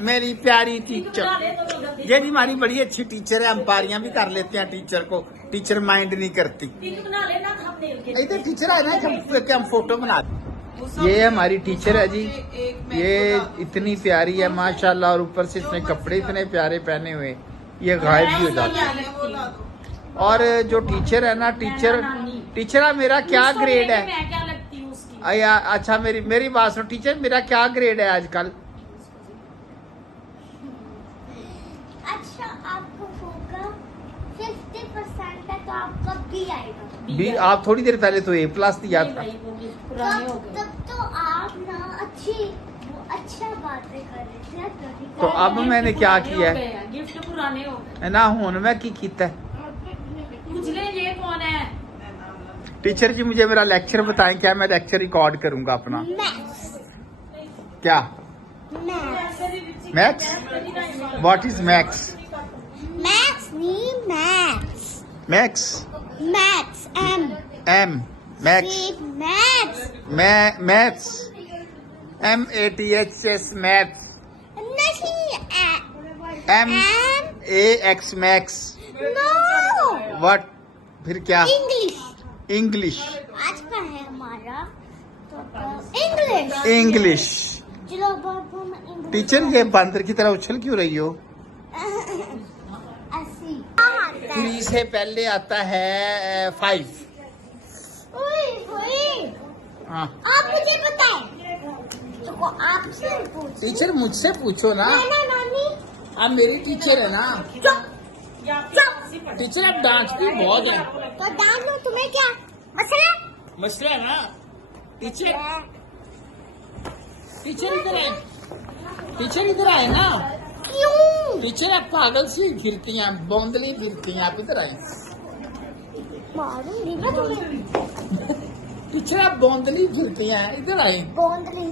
मेरी प्यारी टीचर, ये भी हमारी बड़ी अच्छी टीचर है। हम पारियां भी कर लेते हैं टीचर को, टीचर माइंड नहीं करती। इधर टीचर आए ना कि हम फोटो बना दें। ये हमारी टीचर है जी, ये इतनी प्यारी है माशाल्लाह, और ऊपर से इसने कपड़े इतने प्यारे पहने हुए, ये गायब भी हो जाती है। और जो टीचर है ना, टीचर मेरा क्या ग्रेड है? अच्छा मेरी बात सुनो टीचर, मेरा क्या ग्रेड है आजकल? अच्छा आपको होगा 50% है तो आपका बी आएगा। बी? आप थोड़ी देर पहले तो A+ दिया था। तब तो आप ना अच्छा बातें कर रहे थे। तो अब मैंने क्या किया है? गिफ्ट पुराने हो गए ना हुन मैं की कीता है? ये कौन है? टीचर जी मुझे मेरा लेक्चर बताएं, क्या मैं लेक्चर रिकॉर्ड करूंगा अपना? क्या maths? What is maths? Maths नहीं maths. Maths? Maths M maths? Maths MATHS maths नहीं MAX मैक्स। No what? फिर क्या? इंग्लिश। आज का है हमारा तो इंग्लिश। चलो अब हम इंग्लिश। टीचर ये बंदर की तरह उछल क्यों रही हो? ऐसी 3 से पहले आता है 5। हाँ आप मुझे बताएं तो आपसे पूछ। टीचर मुझसे पूछो ना, नानी आप मेरी टीचर है ना। चुप। टीचर आप डांटती बहुत है। तो डांट लो, तुम्हें क्या मसला? मसला है ना टीचर। टीचर इधर है, टीचर इधर आए ना। क्यों? टीचर आप पागल सी फिरती हैं, बौंदली फिरती हैं, आप इधर आए। मारूंगी ना तुम्हें। टीचर आप बौंदली फिरती हैं, इधर आए। बांदरी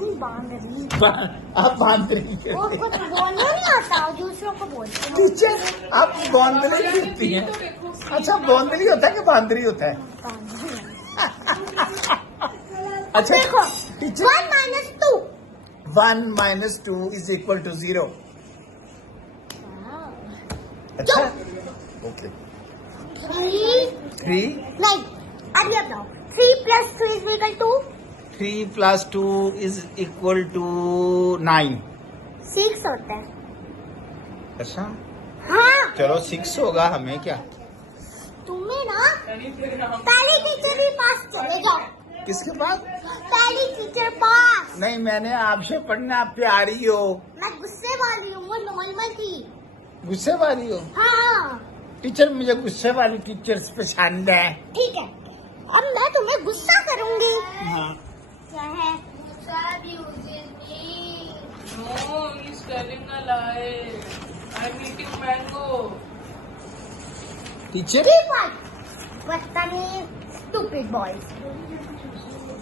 आप बांदरी वो कुछ बोलना नहीं आता, दूसरों को बोलते हैं। टीचर आप बौंदली फिरती हैं। अच्छा बौंदली होता है कि बांदरी होता है? अच्छा देखो टीचर 1 - 2 1 - 2 = 0। अच्छा ओके। 3 नहीं अभी अब बताओ 3 + 2 = 2। 3 + 2 = 9। 6 होता है। अच्छा हाँ चलो 6 होगा, हमें क्या। तुम्हें ना पहली टीचर भी पास चले जाओ। किसके पास? पहली टीचर पास। नहीं मैंने आपसे पढ़ना, प्यारी हो। मैं गुस्से वाली हूँ, वो नॉर्मल थी। गुस्से वाली हो? हाँ टीचर मुझे गुस्से वाली टीचर्स पसंद है। ठीक है, अब मैं तुम्हें गुस्सा करूंगी। हाँ क्या है? No, he's telling a lie. I'm eating mango. Teacher stupid boys.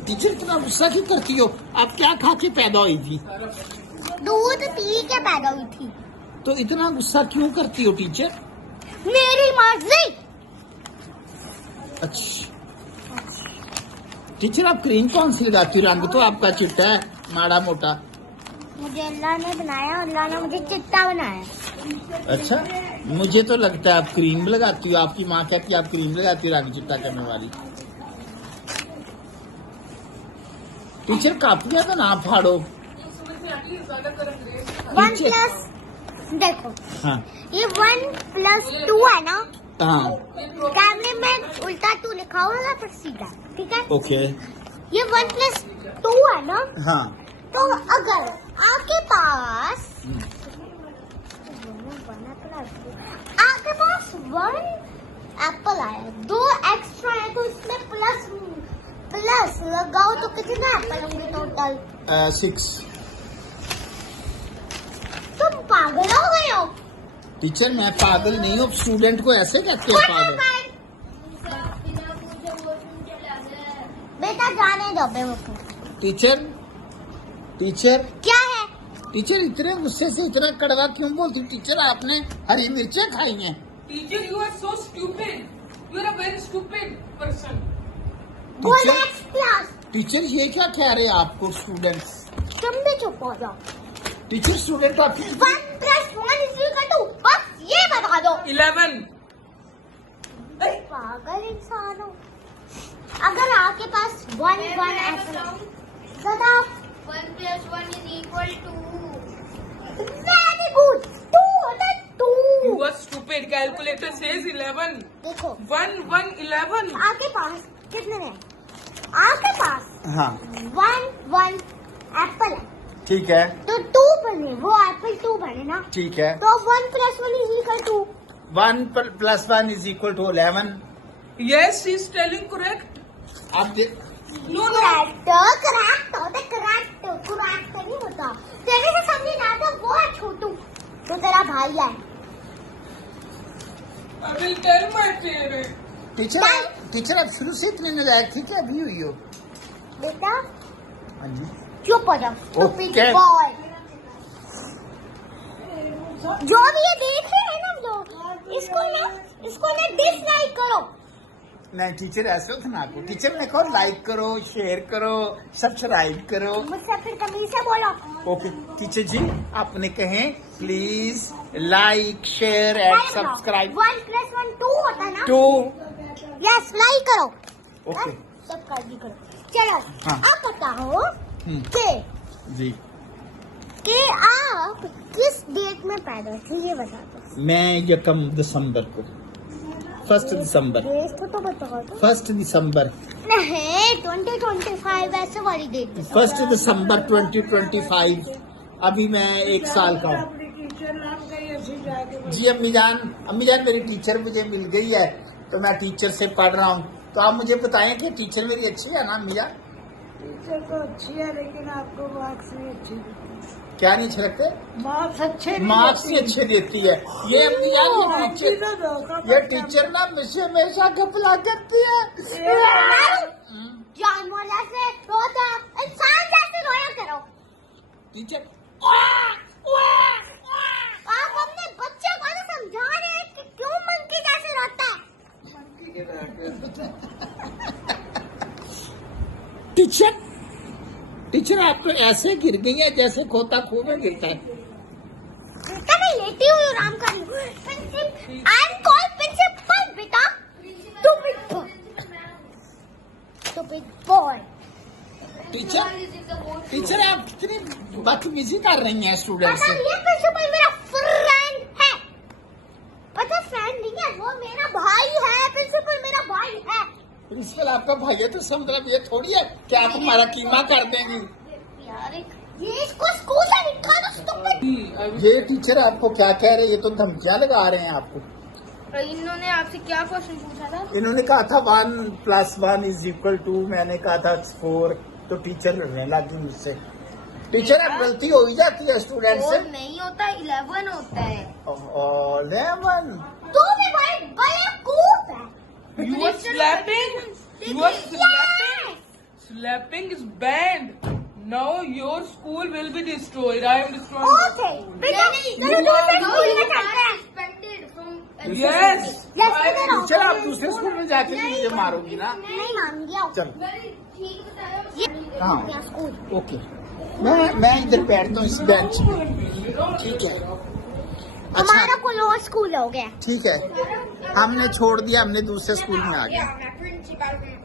Teacher इतना गुस्सा क्यों करती हो? आप क्या खा के पैदा हुई थी? दूध पी के पैदा हुई थी। तो इतना गुस्सा क्यों करती हो टीचर? मेरी मर्जी। अच्छा टीचर आप क्रीम कौन सी लगाती हो? रंग तो आपका चिट्टा है, माड़ा मोटा। मुझे अल्लाह ने बनाया, अल्लाह ने मुझे चिट्टा बनाया। अच्छा मुझे तो लगता है आप क्रीम लगाती हो। आपकी माँ कहती है आप क्रीम लगाती हो रंग चिट्टा करने वाली। टीचर कापियां तो ना फाड़ो। 1 प्लस देखो हाँ ये 1 + 2 है ना। हाँ कैमरे में उल्टा 2 लिखा होगा पर सीधा, ठीक है। ओके। ये 1 + 2 है ना। हाँ तो अगर आपके पास 1 एप्पल आया, 2 एक्स्ट्रा है तो इसमें प्लस लगाओ तो कितने एप्पल होंगे टोटल? 6। तुम पागल हो गए हो? टीचर मैं पागल नहीं हूँ, स्टूडेंट को ऐसे कहते हैं पागल। बेटा जाने दो बेवकूफ। टीचर टीचर क्या है? टीचर इतने गुस्से से इतना कड़वा क्यों बोलती? टीचर आपने हरी मिर्चें खाई हैं। Teacher, you are so stupid. You are a very stupid person. Teacher ये क्या कह रहे हैं आपको स्टूडेंट्स? तुम भी चुप हो जाओ। टीचर स्टूडेंट का 1 + 1 = 2, बस ये बता दो। 11. पागल इंसान हो। अगर आपके पास 1 एप्पल बताओ। 1 + 1 = 2. Very good. 2 होता है 2। You are stupid. Calculator says 11. देखो 1, 1, 11. आपके पास कितने हैं? आपके पास हाँ 1 एप्पल है, ठीक है, तो 2 बने, वो एप्पल 2 बने ना, ठीक है। तो 1 + 1 = 2। 1 + 1 = 11। Yes, she's telling correct. आप देख, No, no. करेक्ट होता, करेक्ट नहीं होता। तेरे से समझ नहीं आता, वो है छोटू, तो तेरा भाई है। I will tell my parents. Teacher आप शुरू से इतने नालायक थी क्या अभी हुई हो? बेटा हाँ जी। चुप हो जाओ, स्टूपिड Okay. बॉय। जो भी ये देख रहे हैं ना लोग, इसको ना डिसलाइक करो। नहीं टीचर ऐसे होता ना आपको, टीचर ने कहो लाइक करो, शेयर करो, सब्सक्राइब करो। मुझसे फिर तमीज से बोलो। ओके टीचर जी, आपने कहें please like share and subscribe 1 + 1 2 होता है ना। टू। यस, लाइक करो। ओके सब्सक्राइब भी करो। चलो हाँ। अब बताओ जी, कि आप किस डेट में पैदा थे, ये बता दो। मैं 1 दिसंबर को, 1 दिसंबर, डेट तो बताओ तो। 1 दिसंबर, नहीं 2025 ऐसे वाली डेट। 1 दिसंबर 2025। अभी मैं 1 साल का हूँ। जी अम्मी जान मेरी टीचर मुझे मिल गई है, तो मैं टीचर से पढ़ रहा हूँ। तो आप मुझे बताएं कि टीचर मेरी अच्छी है ना अम्मी जान? टीचर तो अच्छी है, लेकिन आपको मार्क्स नहीं अच्छे देती। क्या नहीं अच्छे लगते? मार्क्स अच्छे नहीं मार्क्स देती। ही अच्छे देती है ये अम्मी जान। ये टीचर ना मुझसे हमेशा घपला करती है। जानवर जैसे रोता, इंसान जैसे रोया करो। टीचर आप अपने बच्चे को तो समझा रहे हैं कि क्यों मंकी जैसे रोता है। टीचर आप तो ऐसे गिर गई है जैसे खोता खूह में गिरता है। बेटा मैं लेटी हुई हूँ, आराम कर रही हूँ। आई एम कॉल्ड प्रिंसिपल बेटा। Stupid boy. टीचर आप कितनी बदतमीजी कर रही हैं स्टूडेंट पता से। नहीं है, प्रिंसिपल मेरा फ्रेंड है। पता फ्रेंड नहीं है, वो मेरा भाई है। प्रिंसिपल मेरा भाई है। प्रिंसिपल आपका भाई है, तो इसका मतलब ये थोड़ी है कि आप हमारा कीमा कर देंगी। यार ये इसको स्कूल से निकालो, स्टूपिड। ये टीचर आपको क्या कह रहे हैं? ये तो धमकियां लगा रहे हैं आपको। इन्होंने आपसे क्या क्वेश्चन पूछा था? इन्होंने कहा था 1 + 1 = 2, मैंने कहा था 4, तो टीचर लड़ने लगी मुझसे। टीचर अब गलती हो ही जाती है स्टूडेंट से। 4 नहीं होता, 11 होता है। 11। तू भी भाई बेवकूफ है। You are slapping. You are slapping. Slapping is banned. Now your school will be destroyed. I am destroying. Okay बेटा, चलो दूसरे स्कूल में चलते हैं। Suspended from Yes. Yes, किधर हो? टीचर आप दूसरे स्कूल में जाके भी मुझे मारोगी ना। नहीं मांगी आओ। चलो ठीक बताया। ये हाँ। मेरा स्कूल। ओके, मैं इधर बैठता हूँ इस बेंच में, ठीक है? हमारा अच्छा क्लोज स्कूल हो गया। ठीक है, हमने छोड़ दिया, हमने दूसरे स्कूल में आ गया। मैं प्रिंसिपल हूँ।